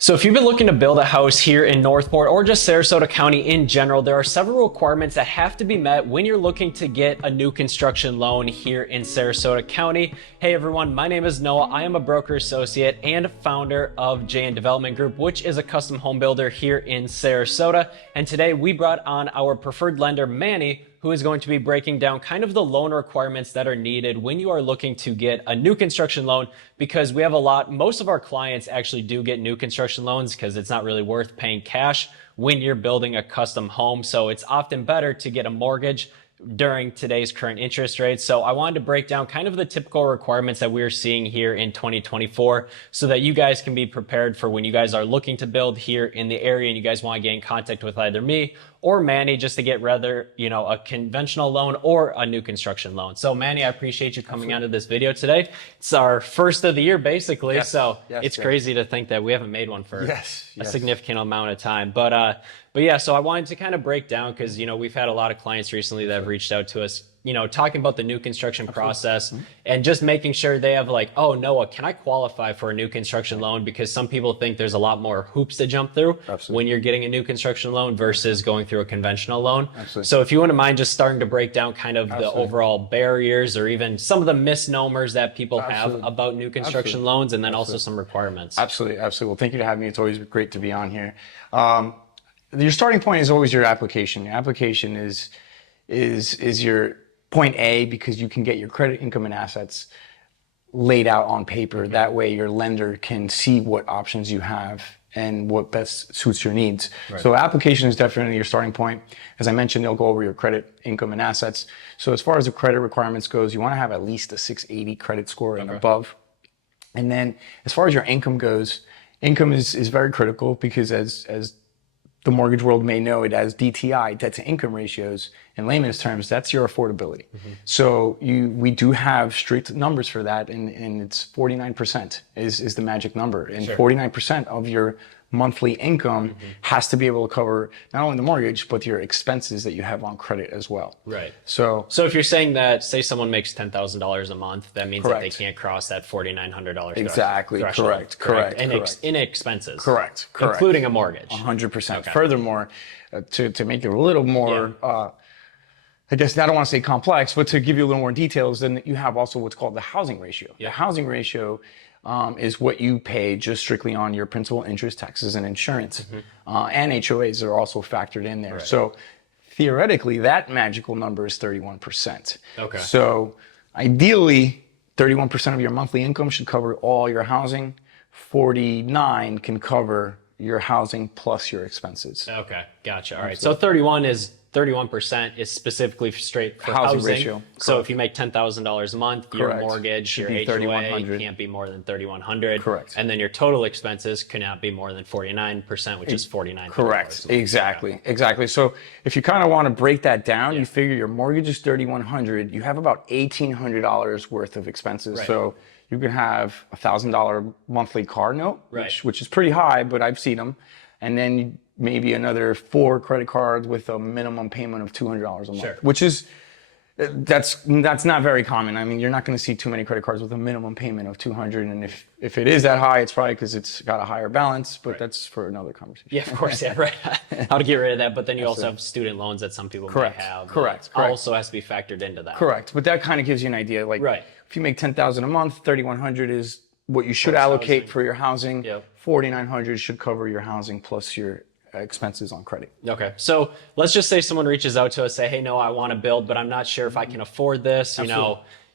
So if you've been looking to build a house here in Northport or just Sarasota County in general, there are several requirements that have to be met when you're looking to get a new construction loan here in Sarasota County. Hey everyone, my name is Noah. I am a broker associate and founder of JN Development Group, which is a custom home builder here in Sarasota. And today we brought on our preferred lender, Manny, who is going to be breaking down kind of the loan requirements that are needed when you are looking to get a new construction loan, because we have most of our clients actually do get new construction loans because it's not really worth paying cash when you're building a custom home. So it's often better to get a mortgage during today's current interest rates. So I wanted to break down kind of the typical requirements that we're seeing here in 2024 so that you guys can be prepared for when you guys are looking to build here in the area and you guys want to get in contact with either me or Manny just to get rather, a conventional loan or a new construction loan. So Manny, I appreciate you coming onto this video today. It's our first of the year basically. Yes, so it's crazy to think that we haven't made one for a significant amount of time. But yeah, so I wanted to kind of break down because, we've had a lot of clients recently that have reached out to us, talking about the new construction process and just making sure they have like, oh, Noah, can I qualify for a new construction loan? Because some people think there's a lot more hoops to jump through when you're getting a new construction loan versus going through a conventional loan. So if you wouldn't mind just starting to break down kind of the overall barriers or even some of the misnomers that people have about new construction loans and then also some requirements. Absolutely. Well, thank you for having me. It's always great to be on here. Your starting point is always your application. Your application is your point A because you can get your credit, income, and assets laid out on paper. That way your lender can see what options you have and what best suits your needs. So application is definitely your starting point. As I mentioned, they'll go over your credit, income, and assets. So as far as the credit requirements goes, you want to have at least a 680 credit score and above. And then as far as your income goes, income is very critical because as the mortgage world may know it as DTI, debt to income ratios. In layman's terms, that's your affordability. So we do have strict numbers for that, and it's 49% is the magic number. And 49% of your monthly income has to be able to cover not only the mortgage, but your expenses that you have on credit as well. Right. So if you're saying that, say someone makes $10,000 a month, that means that they can't cross that $4,900 exactly threshold. Correct. In expenses. Correct. Including a mortgage. 100%. Furthermore, to make it a little more, I guess I don't want to say complex, but to give you a little more details, then you have also what's called the housing ratio. The housing ratio is what you pay just strictly on your principal, interest, taxes, and insurance. And HOAs are also factored in there. So theoretically, that magical number is 31%. So ideally, 31% of your monthly income should cover all your housing. 49 can cover your housing plus your expenses. Okay, gotcha. All right. So 31% is specifically straight for housing. Ratio. So if you make $10,000 a month, your mortgage, your HOA can't be more than $3,100. Correct. And then your total expenses cannot be more than 49%, which is $4,900. Correct. Exactly. So if you kind of want to break that down, you figure your mortgage is $3,100. You have about $1,800 worth of expenses. So you can have $1,000 monthly car note, which is pretty high, but I've seen them. And then maybe another 4 credit cards with a minimum payment of $200 a month, which is, that's not very common. I mean, you're not going to see too many credit cards with a minimum payment of $200. And if it is that high, it's probably because it's got a higher balance, but that's for another conversation. Yeah, of course. How to get rid of that. But then you also have student loans that some people may have. Correct. Also has to be factored into that. Correct. But that kind of gives you an idea. Like if you make $10,000 a month, $3,100 is what you should allocate for your housing. $4,900 should cover your housing plus your expenses on credit. Okay. So let's just say someone reaches out to us, say, hey, no, I want to build, but I'm not sure if I can afford this.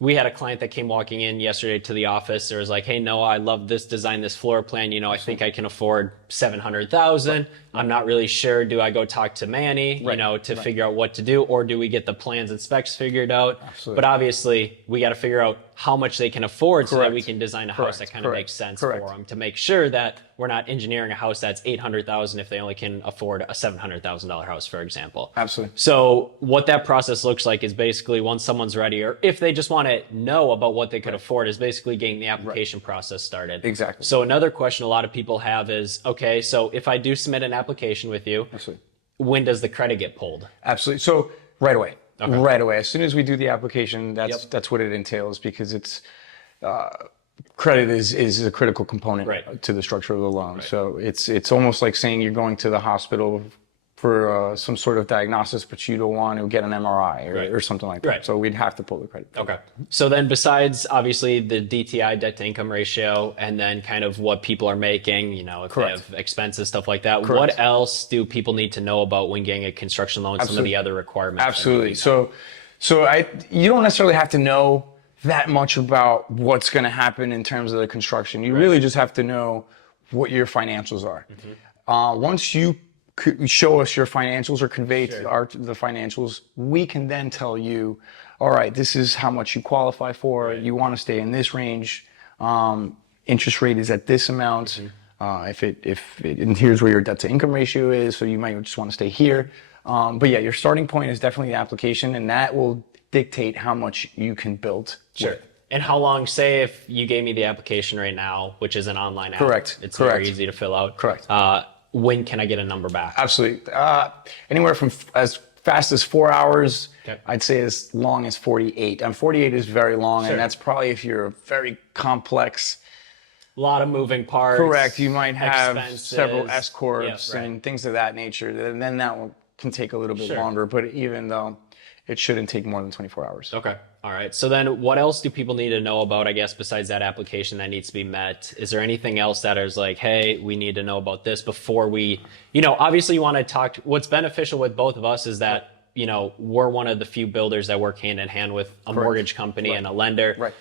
We had a client that came walking in yesterday to the office. There was like, hey, Noah, I love this design, this floor plan. I think I can afford $700,000. I'm not really sure. Do I go talk to Manny, to figure out what to do, or do we get the plans and specs figured out? But obviously, we got to figure out how much they can afford so that we can design a house that kind of makes sense for them, to make sure that we're not engineering a house that's $800,000 if they only can afford a $700,000 house, for example. So what that process looks like is basically once someone's ready, or if they just want to know about what they could afford, is basically getting the application process started. So another question a lot of people have is, okay, so if I do submit an application with you, when does the credit get pulled? So right away. Right away. As soon as we do the application, that's what it entails, because it's credit is a critical component Right. to the structure of the loan. So it's almost like saying you're going to the hospital for some sort of diagnosis, but you don't want to get an MRI or something like that. Right. So we'd have to pull the credit. Okay. So then besides obviously the DTI, debt to income ratio, and then kind of what people are making, you know, if they have expenses, stuff like that, what else do people need to know about when getting a construction loan? Some of the other requirements? Absolutely. So you don't necessarily have to know that much about what's going to happen in terms of the construction. You really just have to know what your financials are. Once you show us your financials or convey the financials, we can then tell you, all right, this is how much you qualify for. You want to stay in this range. Interest rate is at this amount. And here's where your debt to income ratio is. So you might just want to stay here. But yeah, your starting point is definitely the application, and that will dictate how much you can build. Sure. And how long, say if you gave me the application right now, which is an online app. Correct. It's very easy to fill out. Correct. When can I get a number back? Absolutely. Anywhere from as fast as 4 hours, Okay. I'd say as long as 48. 48 is very long, and that's probably if you're a very complex. A lot of moving parts. Correct. You might have expenses. several S corps Yeah, and things of that nature. And then that one can take a little bit longer, but even though it shouldn't take more than 24 hours. Okay. All right. So then what else do people need to know about, I guess, besides that application that needs to be met? Is there anything else that is like, hey, we need to know about this before we, you know, obviously you want to talk, what's beneficial with both of us is that, you know, we're one of the few builders that work hand in hand with a mortgage company and a lender,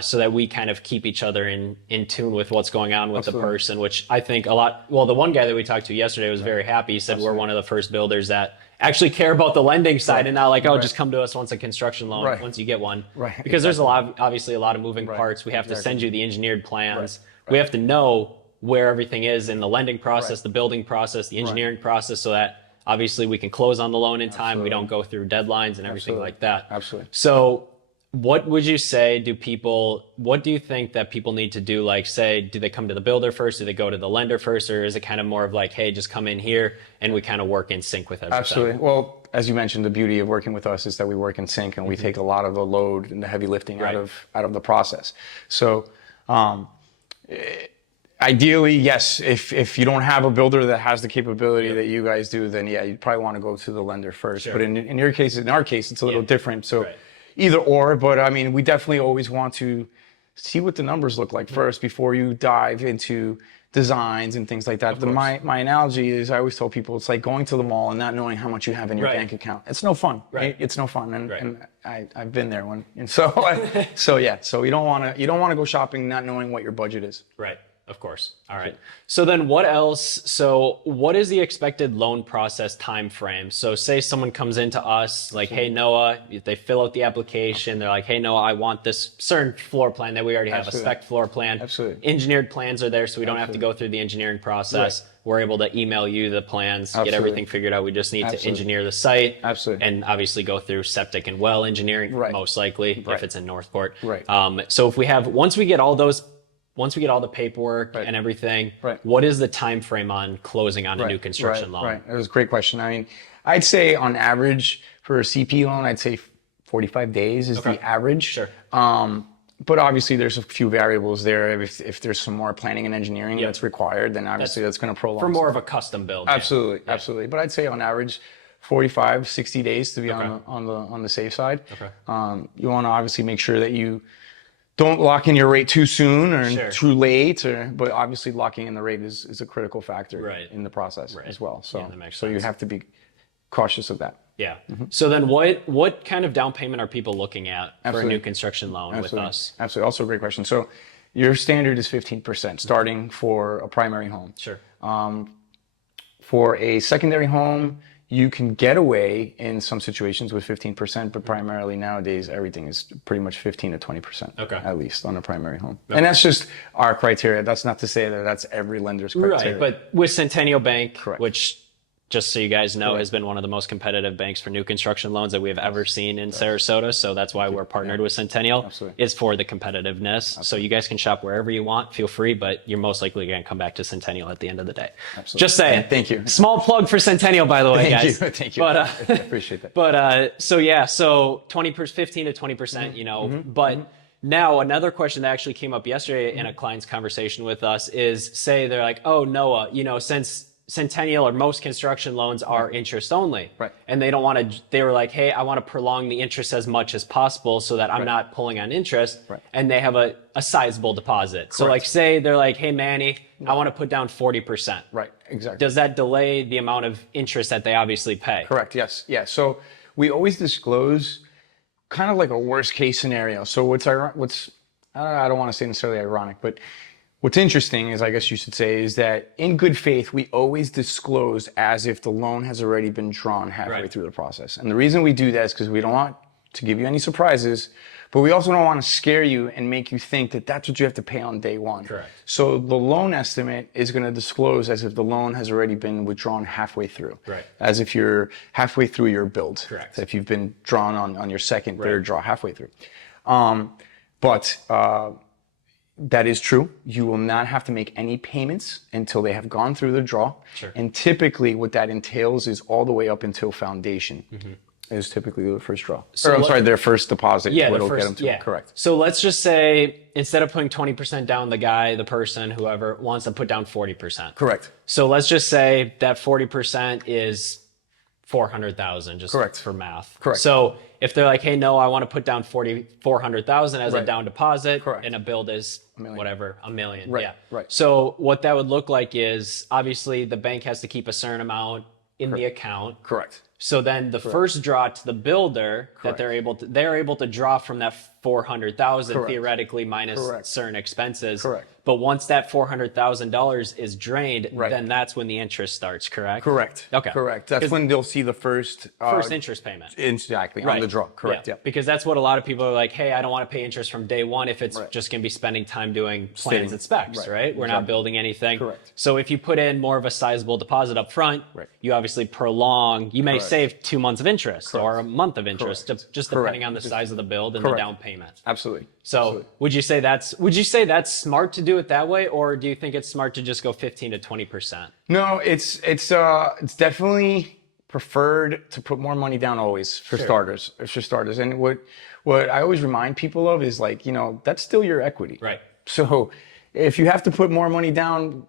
so that we kind of keep each other in tune with what's going on with the person, which I think a lot, well, the one guy that we talked to yesterday was very happy. He said we're one of the first builders that actually care about the lending side and not like, oh, just come to us once a construction loan, once you get one. Because there's obviously a lot of moving parts. We have to send you the engineered plans. We have to know where everything is in the lending process, the building process, the engineering process, so that obviously we can close on the loan in time. We don't go through deadlines and everything like that. Absolutely. So what would you say what do you think that people need to do? Like, say, do they come to the builder first? Do they go to the lender first? Or is it kind of more of like, hey, just come in here and we kind of work in sync with everything? Absolutely. Well, as you mentioned, the beauty of working with us is that we work in sync and we take a lot of the load and the heavy lifting out of the process. So, ideally, yes, if you don't have a builder that has the capability that you guys do, then yeah, you probably want to go to the lender first. But in our case, it's a little different. So either or, but I mean, we definitely always want to see what the numbers look like first before you dive into designs and things like that. My analogy is I always tell people it's like going to the mall and not knowing how much you have in your bank account. It's no fun. It's no fun. And I've been there so you don't want to go shopping not knowing what your budget is. Right. Of course. All right. So then what else? So what is the expected loan process time frame? So say someone comes into us like, hey, Noah, they fill out the application. They're like, hey, Noah, I want this certain floor plan that we already have, a spec floor plan. Engineered plans are there, so we don't have to go through the engineering process. We're able to email you the plans, get everything figured out. We just need to engineer the site and obviously go through septic and well engineering, most likely, if it's in Northport. So if we have, once we get all the paperwork and everything, what is the time frame on closing on a new construction loan? Right. That was a great question. I mean, I'd say on average for a CP loan, I'd say 45 days is the average. But obviously there's a few variables there. If there's some more planning and engineering that's required, then obviously that's going to prolong. For more of a custom build. Absolutely. But I'd say on average, 45, 60 days to be on the safe side. You want to obviously make sure that you don't lock in your rate too soon or too late, but obviously locking in the rate is a critical factor in the process as well. So, so you have to be cautious of that. Yeah. So then what kind of down payment are people looking at for a new construction loan with us? Absolutely. Also a great question. So your standard is 15% starting for a primary home. For a secondary home, you can get away in some situations with 15%, but primarily nowadays, everything is pretty much 15 to 20%, at least on a primary home. And that's just our criteria. That's not to say that that's every lender's criteria. Right, but with Centennial Bank, which, just so you guys know, has been one of the most competitive banks for new construction loans that we have ever seen in Sarasota. So that's why we're partnered with Centennial, is for the competitiveness. So you guys can shop wherever you want, feel free, but you're most likely going to come back to Centennial at the end of the day. Just saying. Thank you. Small plug for Centennial, by the way, guys. Thank you. But, I appreciate that. But so 15 to 20%, you know, but Now, another question that actually came up yesterday in a client's conversation with us is, say they're like, oh, Noah, since Centennial or most construction loans are interest only. Right. And they don't want to, they were like, hey, I want to prolong the interest as much as possible so that I'm not pulling on interest. Right. And they have a sizable deposit. Correct. So like, say they're like, hey, Manny, I want to put down 40%. Right, exactly. Does that delay the amount of interest that they obviously pay? Correct, yes. Yeah, so we always disclose kind of like a worst case scenario. So what's I don't want to say necessarily ironic, but what's interesting is, I guess you should say, is that in good faith, we always disclose as if the loan has already been drawn halfway through the process. And the reason we do that is because we don't want to give you any surprises, but we also don't want to scare you and make you think that that's what you have to pay on day one. Correct. So the loan estimate is going to disclose as if the loan has already been withdrawn halfway through. Right. As if you're halfway through your build. Correct. If you've been drawn on your second, third draw halfway through. But that is true. You will not have to make any payments until they have gone through the draw. Sure. And typically what that entails is all the way up until foundation. Is typically the first draw. So their first deposit. Yeah, what'll the first, get them to correct. So let's just say, instead of putting 20% down, the person, whoever wants to put down 40%. Correct. So let's just say that 40% is 400,000, just correct. for math. Correct. So if they're like, hey, no, I want to put down 400,000 as a down deposit, correct. and a build is $1 million. Right. Yeah. Right. So what that would look like is, obviously the bank has to keep a certain amount in the account. Correct. So then the first draw to the builder that they're able to draw from that 400,000 theoretically minus certain expenses. Correct. But once that $400,000 is drained, then that's when the interest starts, correct? Correct. Okay. Correct. That's when they'll see the first interest payment. Exactly, on the draw. Correct. Yeah. Because that's what a lot of people are like, hey, I don't want to pay interest from day one if it's just going to be spending time doing plans and specs, right? We're not building anything. Correct. So if you put in more of a sizable deposit up front, you obviously prolong, you may save 2 months of interest or a month of interest, just depending on the size of the build and the down payment. Absolutely. So Absolutely. would you say that's smart to do it that way, or do you think it's smart to just go 15 to 20%? No, it's definitely preferred to put more money down always for starters. And what I always remind people of is, like, that's still your equity. Right. So if you have to put more money down,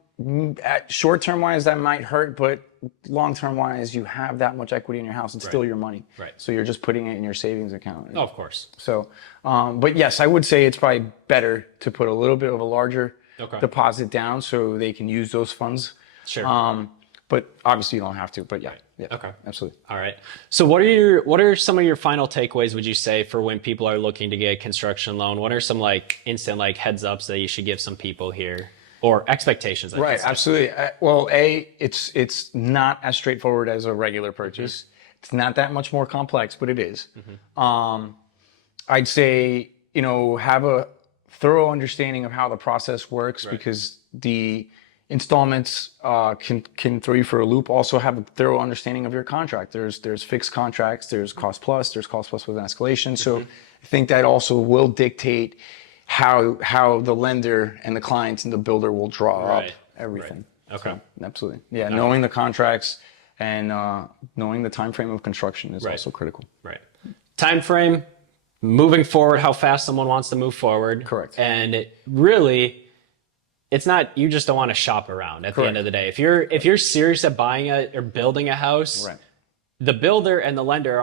at short-term wise, that might hurt, but long-term wise, you have that much equity in your house. It's still your money. Right. So you're just putting it in your savings account. Oh, of course. So, but yes, I would say it's probably better to put a little bit of a larger deposit down so they can use those funds. Sure. But obviously you don't have to, but yeah. Okay. Absolutely. All right. So what are some of your final takeaways, would you say, for when people are looking to get a construction loan? What are some instant heads ups that you should give some people here? Or expectations. Right, absolutely. Well, it's not as straightforward as a regular purchase. It's not that much more complex, but it is. I'd say, have a thorough understanding of how the process works, because the installments can throw you for a loop. Also have a thorough understanding of your contract. There's fixed contracts, there's cost plus with an escalation. So I think that also will dictate how the lender and the clients and the builder will draw up everything. Right. Okay. So, absolutely. Yeah, knowing the contracts and knowing the time frame of construction is also critical. Right. Time frame, moving forward, how fast someone wants to move forward. Correct. And it's not, you just don't want to shop around at the end of the day. If you're serious at buying or building a house, the builder and the lender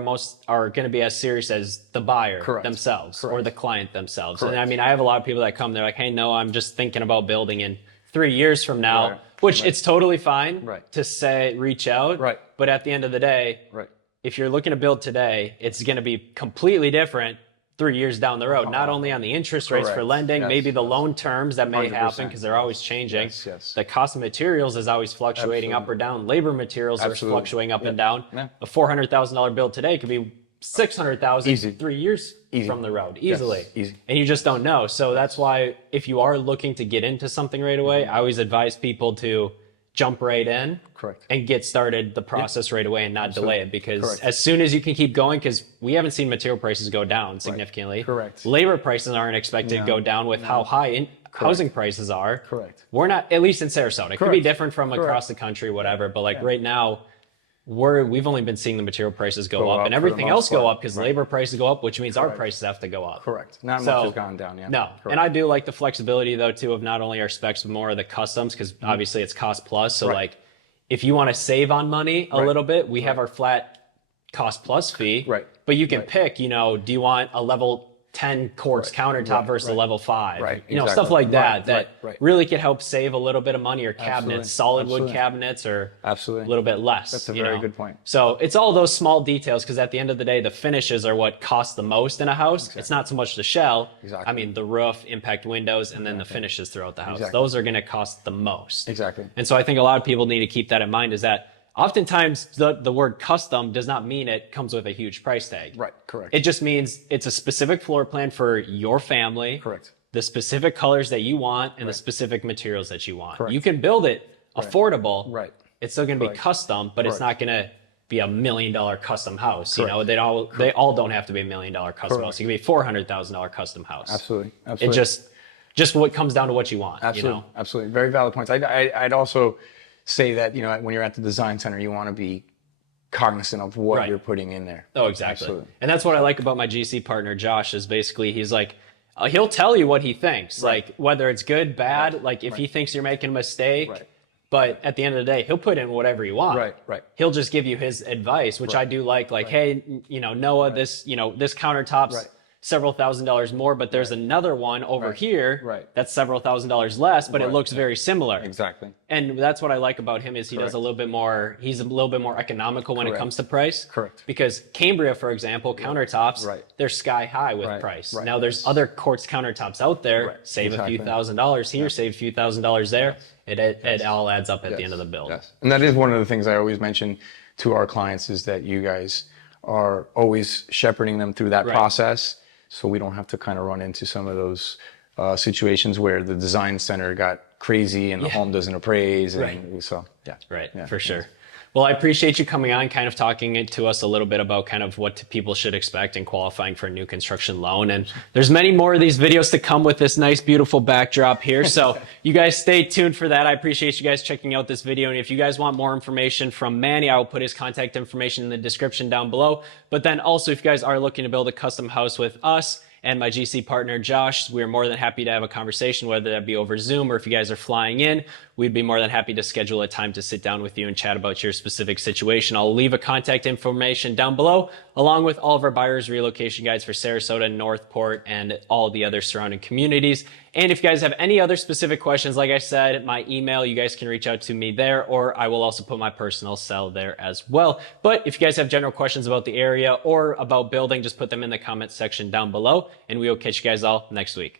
are going to be as serious as the buyer themselves or the client themselves. And I mean, I have a lot of people that come, they're like, hey, no, I'm just thinking about building in 3 years from now, which it's totally fine to say, reach out. But at the end of the day, if you're looking to build today, it's going to be completely different 3 years down the road, not only on the interest rates for lending, maybe the loan terms that may happen because they're always changing. The cost of materials is always fluctuating up or down. Labor materials are fluctuating up and down. A $400,000 build today could be $600,000 3 years from the road, easily. Easy. And you just don't know. So that's why if you are looking to get into something right away, I always advise people to jump right in and get started the process right away and not delay it, because as soon as you can keep going, because we haven't seen material prices go down significantly. Labor prices aren't expected to go down with how high housing prices are. We're not, at least in Sarasota. It could be different from across the country, whatever, but right now, we've only been seeing the material prices go up and for the everything most else go part. up because Right. labor prices go up, which means our Correct. prices have to go up. Correct. Not So- much has gone down. Yeah. No, Correct. and I do like the flexibility though too of not only our specs but more of the customs because obviously it's cost plus. So Right. like, if you want to save on money a Right. little bit, we have our flat cost plus fee. Right. But you can Right. pick, you know, do you want a level 10 quartz countertop Right. versus a Right. level 5? Right. You know, Exactly. stuff like that Right. that Right. Right. really could help save a little bit of money, or cabinets, Absolutely. solid wood Absolutely. cabinets, or Absolutely. a little bit less. That's a you very know? good point. So it's all those small details because at the end of the day, the finishes are what cost the most in a house. It's not so much the shell. Exactly. I mean, the roof, impact windows, and then the finishes throughout the house. Exactly. Those are going to cost the most. Exactly. And so I think a lot of people need to keep that in mind, is that oftentimes the word custom does not mean it comes with a huge price tag. Right. Correct. It just means it's a specific floor plan for your family. Correct. The specific colors that you want and the specific materials that you want. Correct. You can build it affordable. Right. It's still going to be Correct. custom, but it's not going to be a $1 million custom house. You Correct. know, they all don't have to be $1 million custom Correct. house. It can be $400,000 custom house. Absolutely. It Absolutely. just what comes down to what you want. Absolutely. You know? Absolutely. Very valid points. I'd also say that, you know, when you're at the design center, you want to be cognizant of what Right. you're putting in there. Oh, exactly. Absolutely. And that's what I like about my GC partner, Josh, is basically he's like, he'll tell you what he thinks, Right. like whether it's good, bad, like if he thinks you're making a mistake. Right. But at the end of the day, he'll put in whatever you want. Right, right. He'll just give you his advice, which I do like, hey, you know, Noah, this countertop's Right. several $1,000s more, but there's another one over Right. here Right. that's several $1,000s less, but it Right. looks very similar. Exactly. And that's what I like about him is he does Correct. a little bit more, he's a little bit more economical when it Correct. comes to price. Correct. Because Cambria, for example, countertops, Right. they're sky high with Right. price. Right. Now there's other quartz countertops out there, Right. save a few Exactly. $1,000s here, save a few $1,000s there. It all adds up at the end of the bill. Yes. And that is one of the things I always mention to our clients, is that you guys are always shepherding them through that Right. process, so we don't have to kind of run into some of those situations where the design center got crazy and the home doesn't appraise. And Right. so, yeah. Right, Yeah. for sure. Well, I appreciate you coming on, kind of talking to us a little bit about kind of what people should expect in qualifying for a new construction loan. And there's many more of these videos to come with this nice, beautiful backdrop here. So you guys stay tuned for that. I appreciate you guys checking out this video. And if you guys want more information from Manny, I will put his contact information in the description down below. But then also, if you guys are looking to build a custom house with us and my GC partner, Josh, we're more than happy to have a conversation, whether that be over Zoom or if you guys are flying in. We'd be more than happy to schedule a time to sit down with you and chat about your specific situation. I'll leave a contact information down below, along with all of our buyers relocation guides for Sarasota, Northport, and all the other surrounding communities. And if you guys have any other specific questions, like I said, my email, you guys can reach out to me there, or I will also put my personal cell there as well. But if you guys have general questions about the area or about building, just put them in the comment section down below, and we will catch you guys all next week.